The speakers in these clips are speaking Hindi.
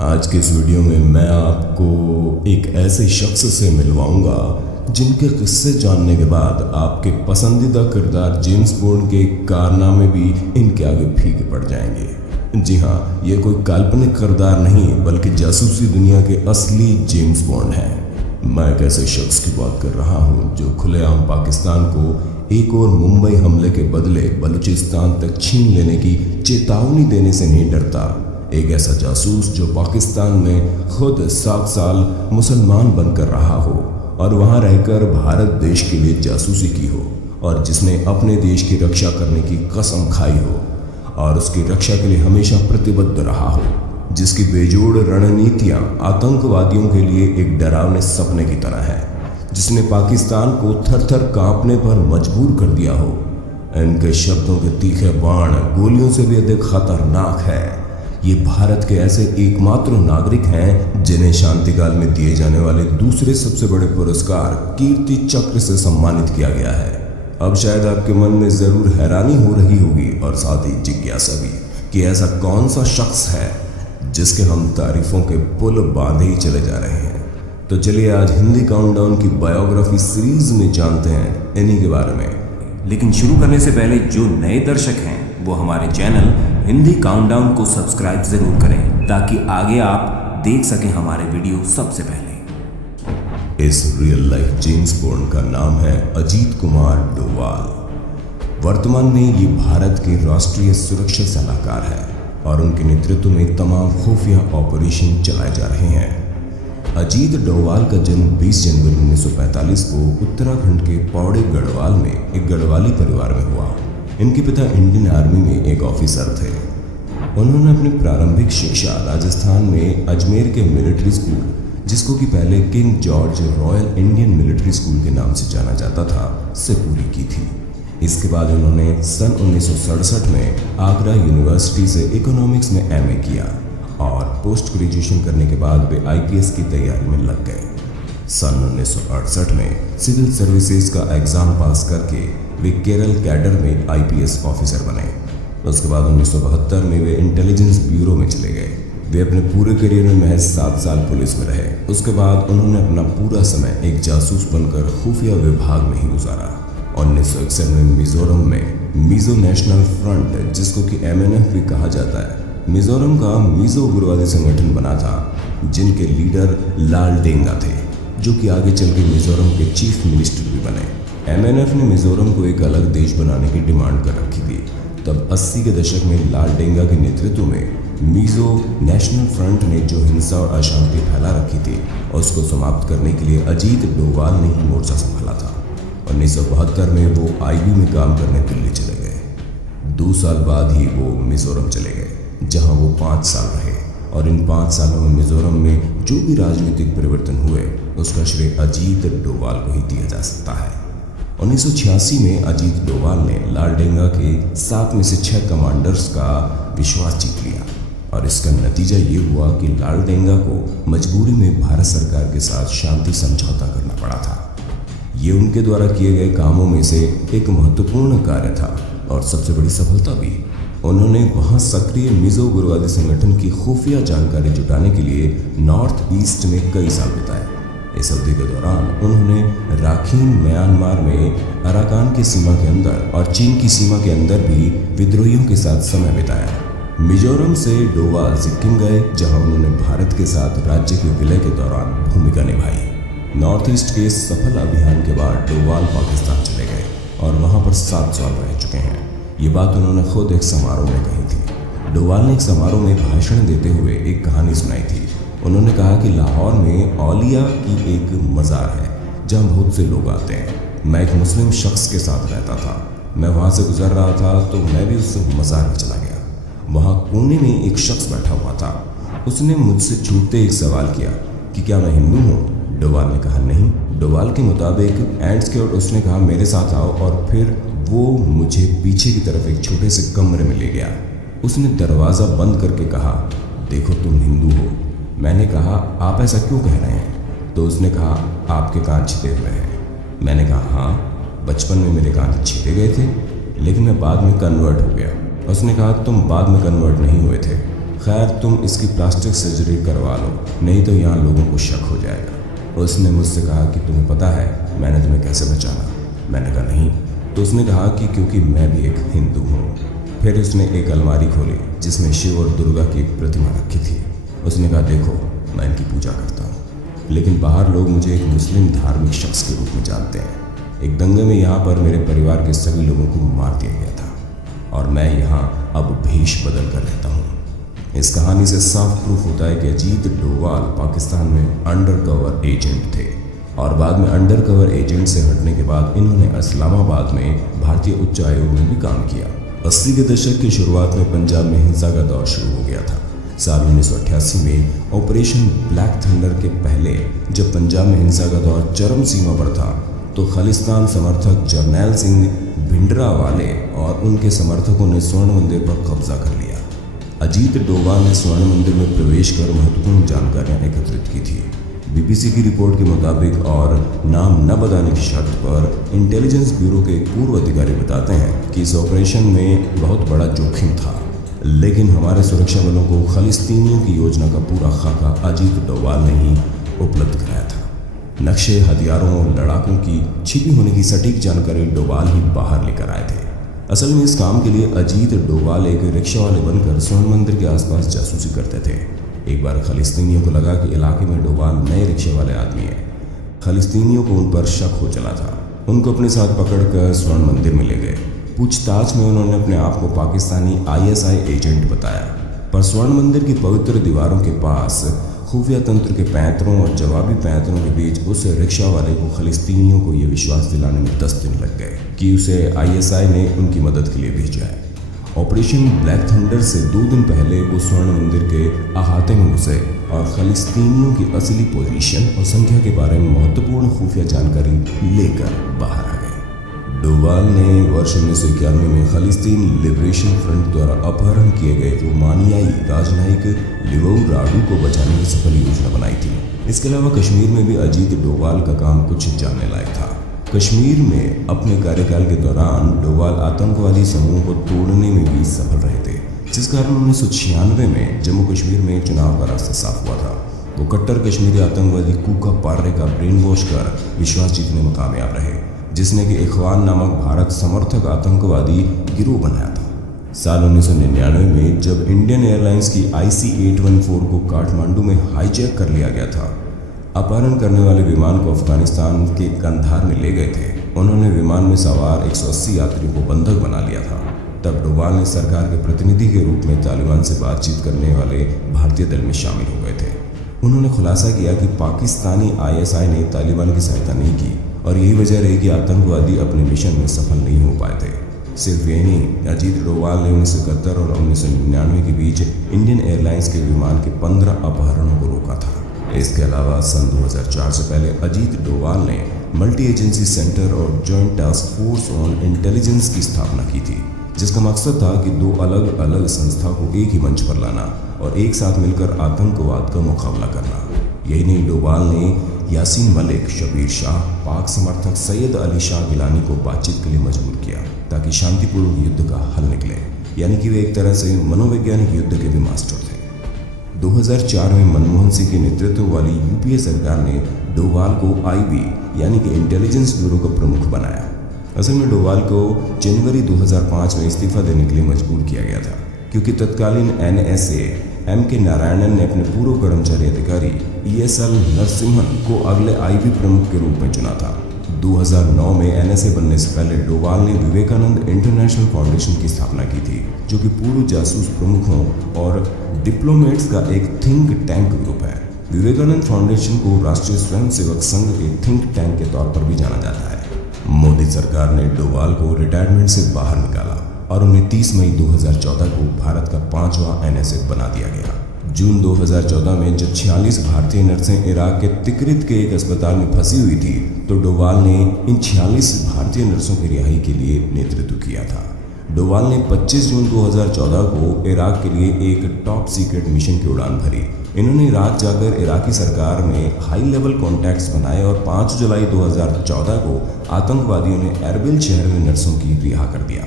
आज के इस वीडियो में मैं आपको एक ऐसे शख्स से मिलवाऊंगा जिनके किस्से जानने के बाद आपके पसंदीदा किरदार जेम्स बॉन्ड के कारनामे भी इनके आगे फीके पड़ जाएंगे। जी हाँ, ये कोई काल्पनिक किरदार नहीं बल्कि जासूसी दुनिया के असली जेम्स बॉन्ड हैं। मैं एक ऐसे शख्स की बात कर रहा हूँ जो खुलेआम पाकिस्तान को एक और मुंबई हमले के बदले बलूचिस्तान तक छीन लेने की चेतावनी देने से नहीं डरता। एक ऐसा जासूस जो पाकिस्तान में खुद 7 साल मुसलमान बनकर रहा हो और वहां रहकर भारत देश के लिए जासूसी की हो और जिसने अपने देश की रक्षा करने की कसम खाई हो और उसकी रक्षा के लिए हमेशा प्रतिबद्ध रहा हो, जिसकी बेजोड़ रणनीतियां आतंकवादियों के लिए एक डरावने सपने की तरह है, जिसने पाकिस्तान को थर-थर कांपने पर मजबूर कर दिया हो। इनके शब्दों के तीखे बाण गोलियों से भी अधिक खतरनाक है। ये भारत के ऐसे एकमात्र नागरिक हैं जिन्हें शांतिकाल में दिए जाने वाले दूसरे सबसे बड़े पुरस्कार कीर्ति चक्र से सम्मानित किया गया है। अब शायद आपके मन में जरूर हैरानी हो रही होगी और साथ ही जिज्ञासा भी कि ऐसा कौन सा शख्स है जिसके हम तारीफों के पुल बांधे ही चले जा रहे हैं। तो चलिए आज हिंदी काउंटडाउन की बायोग्राफी सीरीज में जानते हैं इन्हीं के बारे में। लेकिन शुरू करने से पहले जो नए दर्शक हैं वो हमारे चैनल हिंदी काउंटडाउन को सब्सक्राइब जरूर करें ताकि आगे आप देख सकें हमारे वीडियो सबसे पहले। इस रियल लाइफ जेम्स बॉन्ड का नाम है अजीत कुमार डोवाल। वर्तमान में ये भारत के राष्ट्रीय सुरक्षा सलाहकार है और उनके नेतृत्व में तमाम खुफिया ऑपरेशन चलाए जा रहे हैं। अजीत डोवाल का जन्म 20 जनवरी 1945 को उत्तराखंड के पौड़ी गढ़वाल में एक गढ़वाली परिवार में हुआ। इनके पिता इंडियन आर्मी में एक ऑफिसर थे। उन्होंने अपनी प्रारंभिक शिक्षा राजस्थान में अजमेर के मिलिट्री स्कूल, जिसको कि पहले king George royal Indian military school के नाम से जाना जाता था, से पूरी की थी। इसके बाद उन्होंने सन 1967 में आगरा यूनिवर्सिटी से इकोनॉमिक्स में एमए किया और पोस्ट ग्रेजुएशन करने के बाद वे आईपीएस की तैयारी में लग गए। सन 1968 में सिविल सर्विसेज का एग्जाम पास करके वे केरल कैडर में आईपीएस ऑफिसर बने। उसके बाद 1972 में वे इंटेलिजेंस ब्यूरो में चले गए। वे अपने पूरे करियर में महज 7 साल पुलिस में रहे। उसके बाद उन्होंने अपना पूरा समय एक जासूस बनकर खुफिया विभाग में ही गुजारा। 1961 में मिजोरम में मिजो नेशनल फ्रंट, जिसको कि MNF भी कहा जाता है, मिजोरम का मिजो उग्रवादी संगठन बना था, जिनके लीडर लाल डेंगा थे, जो कि आगे चल के मिजोरम के चीफ मिनिस्टर भी बने। MNF ने मिजोरम को एक अलग देश बनाने की डिमांड कर रखी थी। तब 80 के दशक में लाल डेंगा के नेतृत्व में मिजो नेशनल फ्रंट ने जो हिंसा और अशांति फैला रखी थी उसको समाप्त करने के लिए अजीत डोवाल ने ही मोर्चा संभाला था। 1972 में वो IB में काम करने दिल्ली चले गए। 2 साल बाद ही वो मिजोरम चले गए, जहां वो 5 साल रहे और इन 5 सालों में मिजोरम में जो भी राजनीतिक परिवर्तन हुए उसका श्रेय अजीत डोवाल को ही दिया जा सकता है। 1986 में अजीत डोवाल ने लाल डेंगा के 7 में से 6 कमांडर्स का विश्वास जीत लिया और इसका नतीजा ये हुआ कि लाल डेंगा को मजबूरी में भारत सरकार के साथ शांति समझौता करना पड़ा था। ये उनके द्वारा किए गए कामों में से एक महत्वपूर्ण कार्य था और सबसे बड़ी सफलता भी। उन्होंने वहां सक्रिय मिजो उग्रवादी संगठन की खुफिया जानकारी जुटाने के लिए नॉर्थ ईस्ट में कई साल बिताए। इस अवधि के दौरान उन्होंने राखीन म्यांमार में अराकान की सीमा के अंदर और चीन की सीमा के अंदर भी विद्रोहियों के साथ समय बिताया। मिजोरम से डोवाल सिक्किम गए, जहां उन्होंने भारत के साथ राज्य के विलय के दौरान भूमिका निभाई। नॉर्थ ईस्ट के सफल अभियान के बाद डोवाल पाकिस्तान चले गए और वहां पर 7 साल रह चुके हैं। ये बात उन्होंने खुद एक समारोह में कही थी। डोवाल ने एक समारोह में भाषण देते हुए एक कहानी सुनाई थी। उन्होंने कहा कि लाहौर में औलिया की एक मज़ार है जहाँ बहुत से लोग आते हैं। मैं एक मुस्लिम शख्स के साथ रहता था। मैं वहाँ से गुजर रहा था तो मैं भी उस मज़ार में चला गया। वहाँ कोने में एक शख्स बैठा हुआ था। उसने मुझसे छूटते एक सवाल किया कि क्या मैं हिंदू हूँ। डोवाल ने कहा नहीं। डोवाल के मुताबिक एंड्स के और उसने कहा मेरे साथ आओ और फिर वो मुझे पीछे की तरफ एक छोटे से कमरे में ले गया। उसने दरवाज़ा बंद करके कहा देखो तुम हिंदू हो। मैंने कहा आप ऐसा क्यों कह रहे हैं? तो उसने कहा आपके कान छिदे हुए हैं। मैंने कहा हाँ, बचपन में मेरे कान छीटे गए थे लेकिन मैं बाद में कन्वर्ट हो गया। उसने कहा तुम बाद में कन्वर्ट नहीं हुए थे। खैर तुम इसकी प्लास्टिक सर्जरी करवा लो, नहीं तो यहाँ लोगों को शक हो जाएगा। उसने मुझसे कहा कि तुम्हें पता है मैंने तुम्हें कैसे बचाना। मैंने कहा नहीं। तो उसने कहा कि क्योंकि मैं भी एक हिंदू हूँ। फिर उसने एक अलमारी खोली जिसमें शिव और दुर्गा की एक प्रतिमा रखी थी। उसने कहा देखो मैं इनकी पूजा करता हूँ, लेकिन बाहर लोग मुझे एक मुस्लिम धार्मिक शख्स के रूप में जानते हैं। एक दंगे में यहाँ पर मेरे परिवार के सभी लोगों को मार दिया गया था और मैं यहाँ अब भेष बदल कर रहता हूँ। इस कहानी से साफ प्रूफ होता है कि अजीत डोवाल पाकिस्तान में अंडर कवर एजेंट थे और बाद में अंडर कवर एजेंट से हटने के बाद इन्होंने इस्लामाबाद में भारतीय उच्चायोग में भी काम किया। 80 के दशक की शुरुआत में पंजाब में हिंसा का दौर शुरू हो गया था। साल 1988 में ऑपरेशन ब्लैक थंडर के पहले जब पंजाब में हिंसा का दौर चरम सीमा पर था तो खालिस्तान समर्थक जरनैल सिंह भिंडरावाले और उनके समर्थकों ने स्वर्ण मंदिर पर कब्जा कर लिया। अजीत डोवाल ने स्वर्ण मंदिर में प्रवेश कर महत्वपूर्ण जानकारियां एकत्रित की थी। बीबीसी की रिपोर्ट के मुताबिक और नाम न बताने की शर्त पर इंटेलिजेंस ब्यूरो के एक पूर्व अधिकारी बताते हैं कि इस ऑपरेशन में बहुत बड़ा जोखिम था, लेकिन हमारे सुरक्षा बलों को खालिस्तीनियों की योजना का पूरा खाका अजीत डोवाल ने ही उपलब्ध कराया था। नक्शे, हथियारों और लड़ाकों की छिपी होने की सटीक जानकारी डोवाल ही बाहर लेकर आए थे। असल में इस काम के लिए अजीत डोवाल एक रिक्शा वाले बनकर स्वर्ण मंदिर के आसपास जासूसी करते थे। एक बार खालिस्तीनियों को लगा कि इलाके में डोवाल नए रिक्शे वाले आदमी है। खालिस्तीनियों को उन पर शक हो चला था। उनको अपने साथ पकड़कर स्वर्ण मंदिर में ले गए। पूछताछ में उन्होंने अपने आप को पाकिस्तानी ISI एजेंट बताया, पर स्वर्ण मंदिर की पवित्र दीवारों के पास खुफिया तंत्र के पैंतरों और जवाबी पैंतरों के बीच उस रिक्शा वाले को खालिस्तीनियों को यह विश्वास दिलाने में 10 दिन लग गए कि उसे ISI ने उनकी मदद के लिए भेजा है। ऑपरेशन ब्लैक थंडर से 2 दिन पहले वो स्वर्ण मंदिर के अहाते में घुसे और खालिस्तीनियों की असली पोजीशन और संख्या के बारे में महत्वपूर्ण खुफिया जानकारी लेकर बाहर आ गए। डोवाल ने वर्ष 1991 में खालिस्तीन लिबरेशन फ्रंट द्वारा अपहरण किए गए रोमानियाई राजनयिक लिवऊ राडू को बचाने की सफल योजना बनाई थी। इसके अलावा कश्मीर में भी अजीत डोवाल का काम कुछ जानने लायक था। कश्मीर में अपने कार्यकाल के दौरान डोवाल आतंकवादी समूहों को तोड़ने में भी सफल रहे थे, जिस कारण 1996 में जम्मू कश्मीर में चुनाव का रास्ता साफ हुआ था। वो कट्टर कश्मीरी आतंकवादी कूका पार्रे का ब्रेन वॉश कर विश्वास जीतने में कामयाब रहे, जिसने कि इखवान नामक भारत समर्थक आतंकवादी गिरोह बनाया था। साल 1999 में जब इंडियन एयरलाइंस की IC-814 को काठमांडू में हाईजैक कर लिया गया था, अपहरण करने वाले विमान को अफगानिस्तान के कंधार में ले गए थे। उन्होंने विमान में सवार 180 यात्रियों को बंधक बना लिया था। तब डोवाल ने सरकार के प्रतिनिधि के रूप में तालिबान से बातचीत करने वाले भारतीय दल में शामिल हो गए थे। उन्होंने खुलासा किया कि पाकिस्तानी ISI ने तालिबान की सहायता नहीं की और यही वजह रही कि आतंकवादी अपने मिशन में सफल नहीं हो पाए थे। सिर्फ यही नहीं, अजीत डोवाल ने 1971 और 1999 के बीच इंडियन एयरलाइंस के विमान के 15 अपहरणों को रोका था। इसके अलावा सन 2004 से पहले अजीत डोवाल ने मल्टी एजेंसी सेंटर और joint task force on intelligence की स्थापना की थी, जिसका मकसद था कि 2 अलग अलग संस्था को एक ही मंच पर लाना और एक साथ मिलकर आतंकवाद का मुकाबला करना। यही नहीं, डोवाल ने यासीन मलिक, शबीर शाह, पाक समर्थक सैयद अली शाह गिलानी को बातचीत के लिए मजबूर किया ताकि शांतिपूर्ण युद्ध का हल निकले, यानी कि वे एक तरह से मनोवैज्ञानिक युद्ध के भी मास्टर थे। 2004 में मनमोहन सिंह के नेतृत्व वाली UPA सरकार ने डोवाल को IB यानी कि इंटेलिजेंस ब्यूरो का प्रमुख बनाया। असल में डोवाल को जनवरी 2005 में इस्तीफा देने के लिए मजबूर किया गया था, क्योंकि तत्कालीन NSA MK नारायणन ने अपने पूर्व कर्मचारी अधिकारी ESL नरसिम्हन को अगले IB प्रमुख के रूप में चुना था। 2009 में NSA बनने से पहले डोवाल ने विवेकानंद इंटरनेशनल फाउंडेशन की स्थापना की थी, जो कि पूर्व जासूस प्रमुखों और डिप्लोमेट्स का एक थिंक टैंक ग्रुप है। विवेकानंद फाउंडेशन को राष्ट्रीय स्वयंसेवक संघ के थिंक टैंक के तौर पर भी जाना जाता है। मोदी सरकार ने डोवाल को रिटायरमेंट से बाहर निकाला और उन्हें 30 मई 2014 को भारत का 5वां NSA बना दिया गया। जून 2014 में जब 46 भारतीय नर्सें इराक के तिकरित के एक अस्पताल में फंसी हुई थी, तो डोवाल ने इन 46 भारतीय नर्सों की रिहाई के लिए नेतृत्व किया था। डोवाल ने 25 जून 2014 को इराक के लिए एक टॉप सीक्रेट मिशन की उड़ान भरी। इन्होंने इराक जाकर इराकी सरकार में हाई लेवल कॉन्टैक्ट्स बनाए और 5 जुलाई 2014 को आतंकवादियों ने एरबिल शहर में नर्सों की रिहा कर दिया।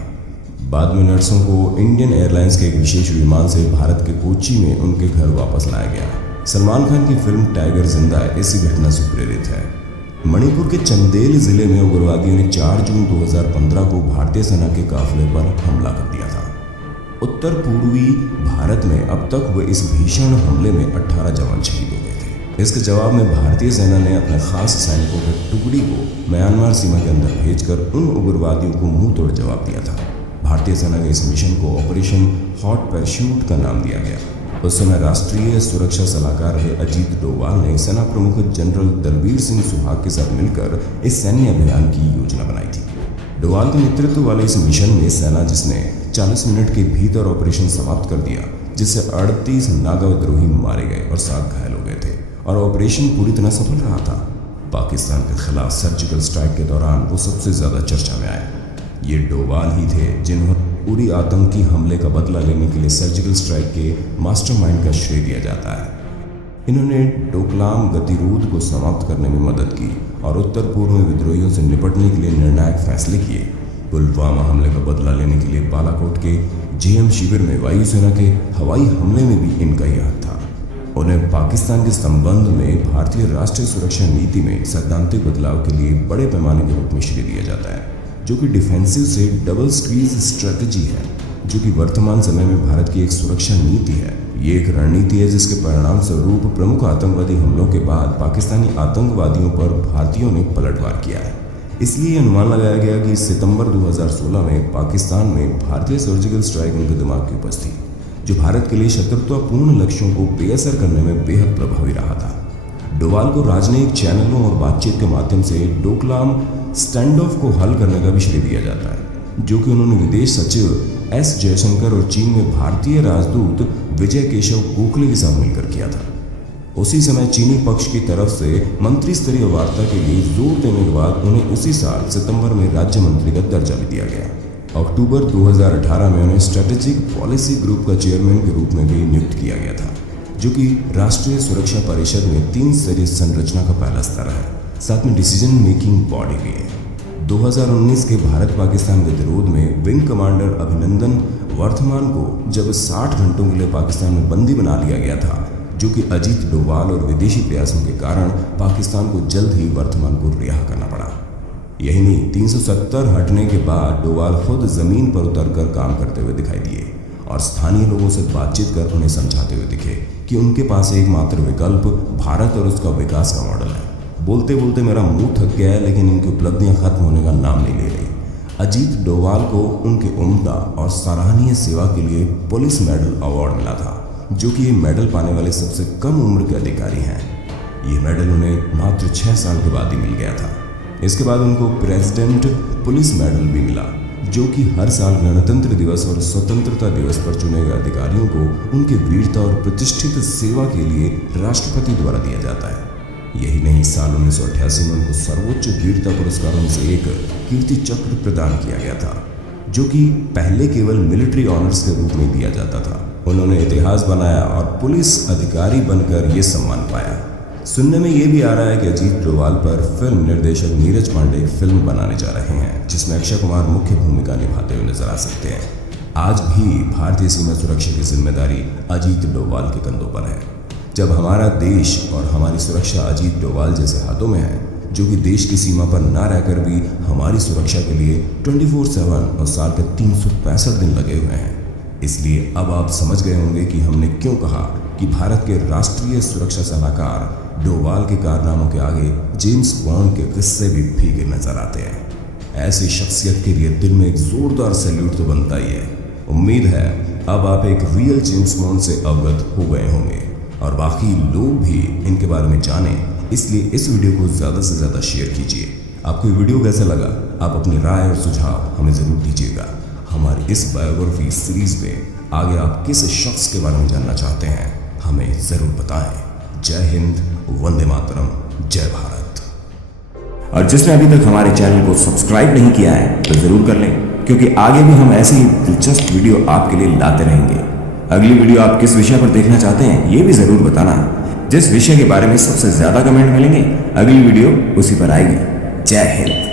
बाद में नर्सों को इंडियन एयरलाइंस के एक विशेष विमान से भारत के कोच्चि में उनके घर वापस लाया गया। सलमान खान की फिल्म टाइगर जिंदा है इसी घटना से प्रेरित है। मणिपुर के चंदेल जिले में उग्रवादियों ने 4 जून 2015 को भारतीय सेना के काफिले पर हमला कर दिया था। उत्तर पूर्वी भारत में अब तक हुए इस भीषण हमले में 18 जवान शहीद हो गए थे। इसके जवाब में भारतीय सेना ने अपने खास सैनिकों की टुकड़ी को म्यांमार सीमा के अंदर भेजकर उन उग्रवादियों को मुंह तोड़ जवाब दिया था। भारतीय सेना के इस मिशन को ऑपरेशन हॉट पैराशूट का नाम दिया गया। उस समय राष्ट्रीय सुरक्षा सलाहकार रहे अजीत डोवाल ने सेना प्रमुख जनरल दलबीर सिंह सुहाग के साथ मिलकर इस सैन्य अभियान की योजना बनाई थी। डोवाल के नेतृत्व वाले इस मिशन में सेना जिसने 40 मिनट के भीतर ऑपरेशन समाप्त कर दिया, जिससे 38 नागा विद्रोही मारे गए और 7 घायल हो गए थे और ऑपरेशन पूरी तरह सफल रहा था। पाकिस्तान के खिलाफ सर्जिकल स्ट्राइक के दौरान वो सबसे ज्यादा चर्चा में आए। ये डोवाल ही थे जिन्होंने उरी आतंकी हमले का बदला लेने के लिए सर्जिकल स्ट्राइक के मास्टरमाइंड का श्रेय दिया जाता है। इन्होंने डोकलाम गतिरोध को समाप्त करने में मदद की और उत्तर पूर्व में विद्रोहियों से निपटने के लिए निर्णायक फैसले किए। पुलवामा हमले का बदला लेने के लिए बालाकोट के जेएम शिविर में वायुसेना के हवाई हमले में भी इनका ही हाथ था। उन्हें पाकिस्तान के संबंध में भारतीय राष्ट्रीय सुरक्षा नीति में सैद्धांतिक बदलाव के लिए बड़े पैमाने के रूप में श्रेय दिया जाता है, जो कि डिफेंसिव से डबल स्क्वीज स्ट्रेटजी है, जो कि वर्तमान समय में भारत की एक सुरक्षा नीति है। ये एक रणनीति है जिसके परिणाम स्वरूप प्रमुख आतंकवादी हमलों के बाद पाकिस्तानी आतंकवादियों पर भारतीयों ने पलटवार किया है। इसलिए अनुमान लगाया गया कि सितंबर 2016 में पाकिस्तान में भारतीय सर्जिकल स्ट्राइक उनके दिमाग की उपज थी, जो भारत के लिए शत्रुतापूर्ण लक्ष्यों को बेअसर करने में बेहद प्रभावी रहा था। डोवाल को राजनयिक चैनलों और बातचीत के माध्यम से डोकलाम स्टैंड ऑफ को हल करने का भी श्रेय दिया जाता है, जो कि उन्होंने विदेश सचिव एस जयशंकर और चीन में भारतीय राजदूत विजय केशव गोखले के साथ मिलकर किया था। उसी समय चीनी पक्ष की तरफ से मंत्री स्तरीय वार्ता के लिए जोर देने के बाद उन्हें उसी साल सितंबर में राज्य मंत्री का दर्जा भी दिया गया। अक्टूबर 2018 में उन्हें स्ट्रेटेजिक पॉलिसी ग्रुप का चेयरमैन के रूप में भी नियुक्त किया गया था, जो कि राष्ट्रीय सुरक्षा परिषद में 3 स्तरीय संरचना का पहला स्तर है, साथ में डिसीजन मेकिंग बॉडी भी है। 2019 के भारत पाकिस्तान गतिरोध में विंग कमांडर अभिनंदन वर्धमान को जब 60 घंटों के लिए पाकिस्तान में बंदी बना लिया गया था, जो कि अजीत डोवाल और विदेशी प्रयासों के कारण पाकिस्तान को जल्द ही वर्धमान को रिहा करना पड़ा। यही नहीं, 370 हटने के बाद डोवाल खुद जमीन पर उतरकर काम करते हुए दिखाई दिए और स्थानीय लोगों से बातचीत कर उन्हें समझाते हुए दिखे कि उनके पास एकमात्र विकल्प भारत और उसका विकास का मॉडल है। बोलते बोलते मेरा मुंह थक गया है, लेकिन इनकी उपलब्धियां खत्म होने का नाम नहीं ले रही। अजीत डोवाल को उनके उम्दा और सराहनीय सेवा के लिए पुलिस मेडल अवार्ड मिला था, जो कि ये मेडल पाने वाले सबसे कम उम्र के अधिकारी हैं। ये मेडल उन्हें मात्र 6 साल के बाद ही मिल गया था। इसके बाद उनको प्रेसिडेंट पुलिस मेडल भी मिला, जो कि हर साल गणतंत्र दिवस और स्वतंत्रता दिवस पर चुने गए अधिकारियों को उनके वीरता और प्रतिष्ठित सेवा के लिए राष्ट्रपति द्वारा दिया जाता है। यही नहीं, साल 1988 में उनको सर्वोच्च वीरता पुरस्कारों से एक कीर्ति चक्र प्रदान किया गया था, जो कि पहले केवल मिलिट्री ऑनर्स के रूप में दिया जाता था। उन्होंने इतिहास बनाया और पुलिस अधिकारी बनकर ये सम्मान पाया। सुनने में ये भी आ रहा है कि अजीत डोवाल पर फिल्म निर्देशक नीरज पांडे एक फिल्म बनाने जा रहे हैं, जिसमें अक्षय कुमार मुख्य भूमिका निभाते हुए नजर आ सकते हैं। आज भी भारतीय सीमा सुरक्षा की जिम्मेदारी अजीत डोवाल के कंधों पर है। जब हमारा देश और हमारी सुरक्षा अजीत डोवाल जैसे हाथों में है, जो कि देश की सीमा पर ना रहकर भी हमारी सुरक्षा के लिए 24/7 और साल के 365 दिन लगे हुए हैं, इसलिए अब आप समझ गए होंगे कि हमने क्यों कहा कि भारत के राष्ट्रीय सुरक्षा सलाहकार डोवाल के कारनामों के आगे जेम्स बॉन्ड के किस्से भी फीके नजर आते हैं। ऐसी शख्सियत के लिए दिल में एक जोरदार सैल्यूट तो बनता ही है। उम्मीद है अब आप एक रियल जेम्स बॉन्ड से अवगत हो गए होंगे और बाकी लोग भी इनके बारे में जानें, इसलिए इस वीडियो को ज़्यादा से ज़्यादा शेयर कीजिए। आपको ये वीडियो कैसा लगा, आप अपनी राय और सुझाव हमें ज़रूर दीजिएगा। हमारी इस बायोग्राफी सीरीज में आगे आप किस शख्स के बारे में जानना चाहते हैं, हमें ज़रूर बताएं। जय हिंद, वंदे मातरम, जय भारत। और जिसने अभी तक हमारे चैनल को सब्सक्राइब नहीं किया है तो जरूर कर लें, क्योंकि आगे भी हम ऐसे ही दिलचस्प वीडियो आपके लिए लाते रहेंगे। अगली वीडियो आप किस विषय पर देखना चाहते हैं ये भी जरूर बताना। जिस विषय के बारे में सबसे ज्यादा कमेंट मिलेंगे, अगली वीडियो उसी पर आएगी। जय हिंद।